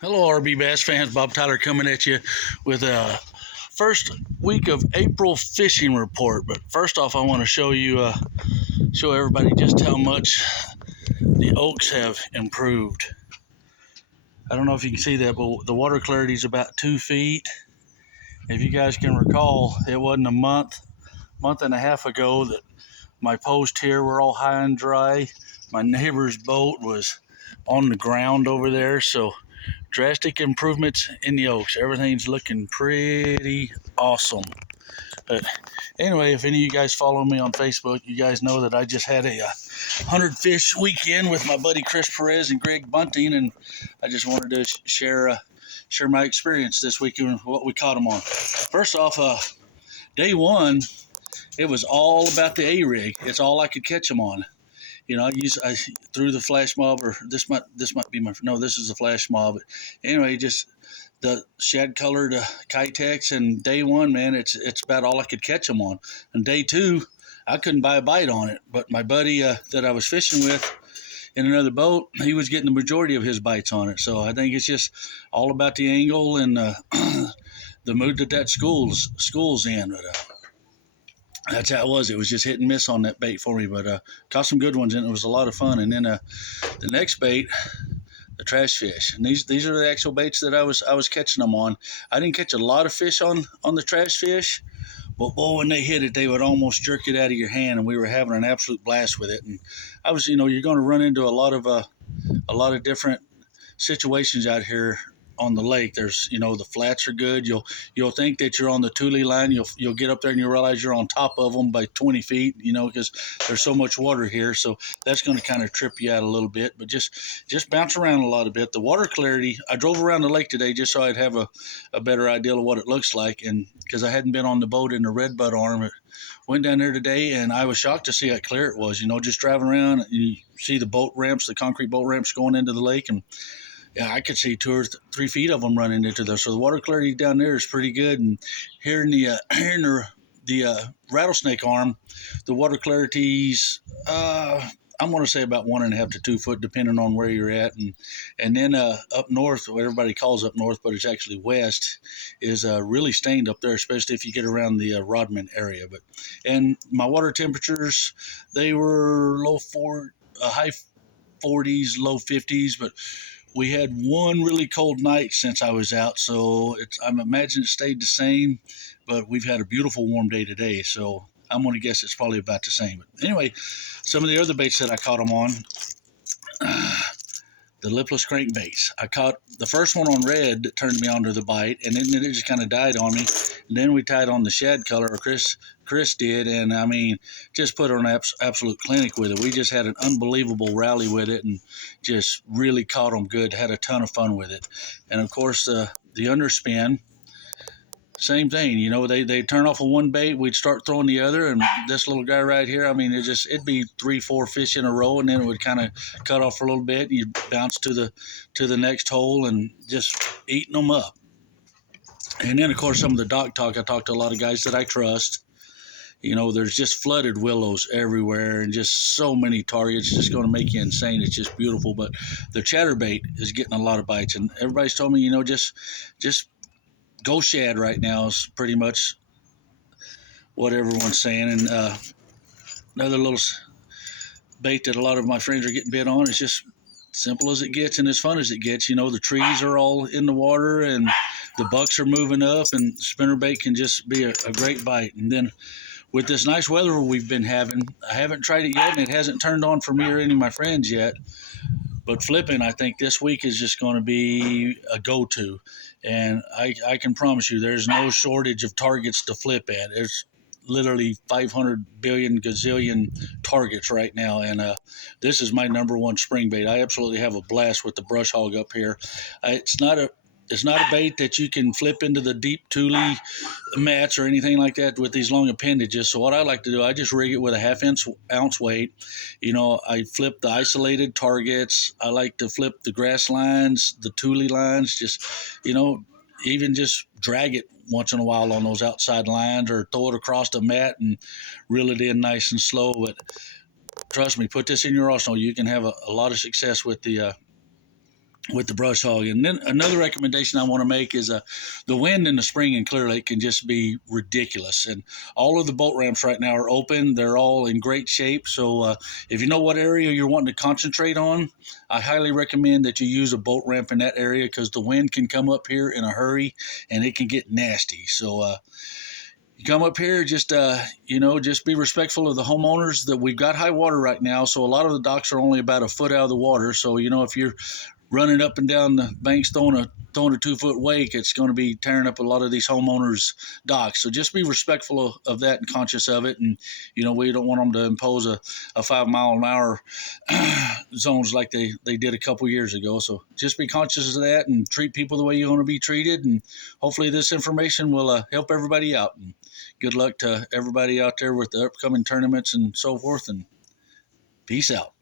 Hello, RB Bass fans. Bob Tyler coming at you with a first week of April fishing report. But first off, I want to show everybody just how much the oaks have improved. I don't know if you can see that, but the water clarity is about 2 feet. If you guys can recall, it wasn't a month and a half ago that my posts here were all high and dry. My neighbor's boat was on the ground over there, so drastic improvements in the oaks. Everything's looking pretty awesome. But anyway, if any of you guys follow me on Facebook, you guys know that I just had a 100 fish weekend with my buddy Chris Perez and Greg Bunting, and I just wanted to share my experience this weekend and what we caught them on. First off, day one, it was all about the A-rig. It's all I could catch them on. I threw the flash mob, or this might be this is a flash mob. But anyway, just the shad colored Kitex, and day one, man, it's about all I could catch them on. And day two, I couldn't buy a bite on it, but my buddy that I was fishing with in another boat, he was getting the majority of his bites on it. So I think it's just all about the angle and the mood that school's in. But that's how it was. It was just hit and miss on that bait for me, but caught some good ones, and it was a lot of fun. And then the next bait, the trash fish, and these are the actual baits that I was catching them on. I didn't catch a lot of fish on the trash fish, but boy, when they hit it, they would almost jerk it out of your hand, and we were having an absolute blast with it. And I was, you're going to run into a lot of different situations out here on the lake. There's, the flats are good. You'll think that you're on the Thule line. You'll get up there and you realize you're on top of them by 20 feet, because there's so much water here. So that's going to kind of trip you out a little bit, but just bounce around a lot a bit. The water clarity, I drove around the lake today just so I'd have a better idea of what it looks like. And because I hadn't been on the boat in the Redbud arm, went down there today, and I was shocked to see how clear it was. Just driving around, you see the boat ramps, the concrete boat ramps going into the lake, and yeah, I could see 2 or 3 feet of them running into there. So the water clarity down there is pretty good. And here in the rattlesnake arm, the water clarity's I'm going to say about 1.5 to 2 foot, depending on where you're at. And then up north, what everybody calls up north, but it's actually west, is really stained up there, especially if you get around the Rodman area. And my water temperatures, they were high 40s, low 50s, but we had one really cold night since I was out, so I'm imagining it stayed the same, but we've had a beautiful warm day today, so I'm going to guess it's probably about the same. But anyway, some of the other baits that I caught them on, the lipless crankbaits. I caught the first one on red that turned me onto the bite, and then it just kind of died on me. And then we tied on the shad color, or Chris did, and I mean, just put on an absolute clinic with it. We just had an unbelievable rally with it, and just really caught them good. Had a ton of fun with it, and of course the underspin. Same thing, they turn off of one bait, we'd start throwing the other, and this little guy right here, I mean, it'd be 3-4 fish in a row, and then it would kind of cut off for a little bit, and you'd bounce to the next hole and just eating them up. And then, of course, some of the dock talk, I talked to a lot of guys that I trust. There's just flooded willows everywhere and just so many targets. It's just going to make you insane. It's just beautiful. But the chatterbait is getting a lot of bites, and everybody's told me, just go shad right now is pretty much what everyone's saying. And another little bait that a lot of my friends are getting bit on is just simple as it gets and as fun as it gets. The trees are all in the water and the bucks are moving up, and spinnerbait can just be a great bite. And then with this nice weather we've been having, I haven't tried it yet, and it hasn't turned on for me or any of my friends yet. But flipping, I think this week is just going to be a go-to. And I can promise you there's no shortage of targets to flip at. There's literally 500 billion gazillion targets right now. And this is my number one spring bait. I absolutely have a blast with the brush hog up here. It's not a bait that you can flip into the deep Thule mats or anything like that with these long appendages. So what I like to do, I just rig it with a half-ounce weight. I flip the isolated targets. I like to flip the grass lines, the Thule lines, just, even just drag it once in a while on those outside lines, or throw it across the mat and reel it in nice and slow. But trust me, put this in your arsenal. You can have a lot of success with the with the brush hog. And then another recommendation I want to make is the wind in the spring in Clearlake can just be ridiculous. And all of the boat ramps right now are open. They're all in great shape. So if you know what area you're wanting to concentrate on, I highly recommend that you use a boat ramp in that area, because the wind can come up here in a hurry and it can get nasty. So you come up here, just just be respectful of the homeowners. That we've got high water right now, so a lot of the docks are only about a foot out of the water. So if you're running up and down the banks throwing a 2-foot wake, it's going to be tearing up a lot of these homeowners' docks. So just be respectful of that and conscious of it. And we don't want them to impose a 5-mile-an-hour zones like they did a couple years ago. So just be conscious of that and treat people the way you want to be treated. And hopefully this information will help everybody out. And good luck to everybody out there with the upcoming tournaments and so forth. And peace out.